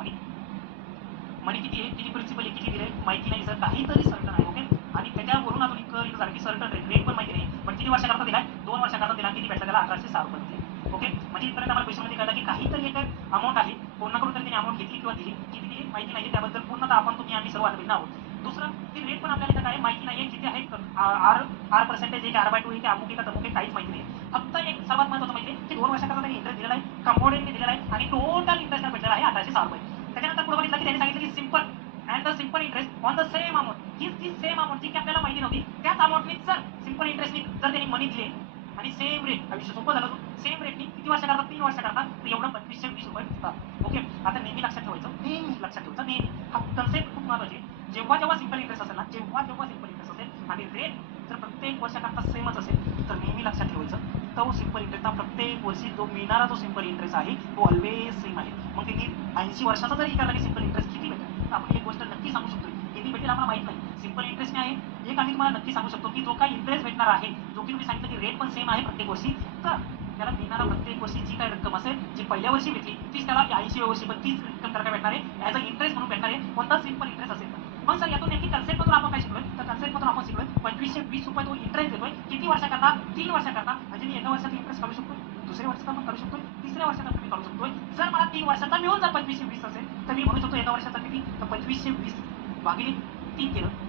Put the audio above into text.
मनी मनी किती आहे, किती प्रिन्सिपल आहे, किती दिले माहिती नाही सर, काहीतरी सर्टन आहे. ओके, आणि त्याच्यावरून अजून एक झालं की सर्टन रेट पण माहिती नाही, पण किती वर्षाकरता दिलाय, 2 वर्षाकरता दिला, किती भेटला त्याला 1806 रुपये भेटले. ओके, म्हणजे इथपर्यंत आम्हाला क्वेश्चनमध्ये कळलं की काहीतरी एक अमाऊंट आहे, कोणाकडून तरी त्याने अमाऊंट घेतली किंवा दिली, किती दिली माहिती नाही, त्याबद्दल पूर्णतः आपण तुम्ही आम्ही सर्व अभिज्ञ आहोत. दुसरं की रेट पण आपल्याला काय माहिती नाही, किती आहे, आर पर्सेंटेज आहे की R/2 आहे की अमुक आहे का तमुक आहे, काहीच माहिती नाही. फक्त एक सर्वात महत्त्वाचं माहिती आहे की 2 वर्षाकरता त्यांनी इंटरेस्ट दिलेला आहे, कंपाऊंडिंगने दिलेला आहे, आणि टोटल इंटरेस्ट भेटलेला आहे 1806 रुपये. त्याच्यानंतर पुढे बघितलं की त्यांनी सांगितलं की simple and the simple interest on the same amount, हीच ती सेम अमाऊंट जी की आपल्याला माहिती नव्हती, त्याच अमाऊंटनी जर सिंपल इंटरेस्टनी जर त्यांनी मनी दिले आणि सेम रेट, आयुष्य सोपं झालं, सेम रेटनी किती वर्ष करतात, 3 वर्ष करतात, तर एवढं 2520 रुपये भेटतात. ओके, आता नेहमी लक्षात ठेवायचं, नेहमी लक्षात ठेवायचं, नेहमी हा कन्सेप्ट खूप महत्वाची आहे. जेव्हा जेव्हा सिंपल इंटरेस्ट असेल ना, जेव्हा जेव्हा सिंपल इंटरेस्ट असेल आणि रेट जर प्रत्येक वर्षाकरता सेमच असेल, तर नेहमी लक्षात ठेवायचं तो सिंपल इंटरेस्ट प्रत्येक वर्षी जो मिळणारा जो सिंपल इंटरेस्ट आहे तो ऑलवेज सेम आहे. मग त्यांनी 80 वर्षाचा जर विचारला की सिंपल इंटरेस्ट किती भेटेल, तर आपण एक गोष्ट नक्की सांगू शकतो, किती भेटेल आम्हाला माहित नाही, सिंपल इंटरेस्ट आहे. एक आम्ही तुम्हाला नक्की सांगू शकतो की जो काही इंटरेस्ट भेटणार आहे, जो की तुम्ही सांगितलं की रेट पण सेम आहे प्रत्येक वर्षी, तर त्याला मिळणारा प्रत्येक वर्षी जी काही रक्कम असेल, जी पहिल्या वर्षी भेटली तीच त्याला 80व्या वर्षी पण तीच रक्कम त्याला भेटणार आहे, ॲज अ इंटरेस्ट म्हणून भेटणार आहे, कोणता सिंपल इंटरेस्ट असेल. मग सर यातून नेमकी कन्सेप्ट मधून आपण काय शिकलोय, तर कन्सेप्ट मधून आपण शिकलोय 2520 रुपये तो इंटरेस्ट देतोय, किती वर्षाकरता, 3 वर्षाकरता. म्हणजे मी एका वर्षाचा इंटरेस्ट काढू शकतो, दुसऱ्या वर्षाचा पण काढू शकतो, तिसऱ्या वर्षाचा पण काढू शकतोय. जर मला 3 वर्षाचा मिळून जर 2520 असेल, तर मी म्हणू शकतो एका वर्षाचा किती, तर 2520 भागिले 3 केलं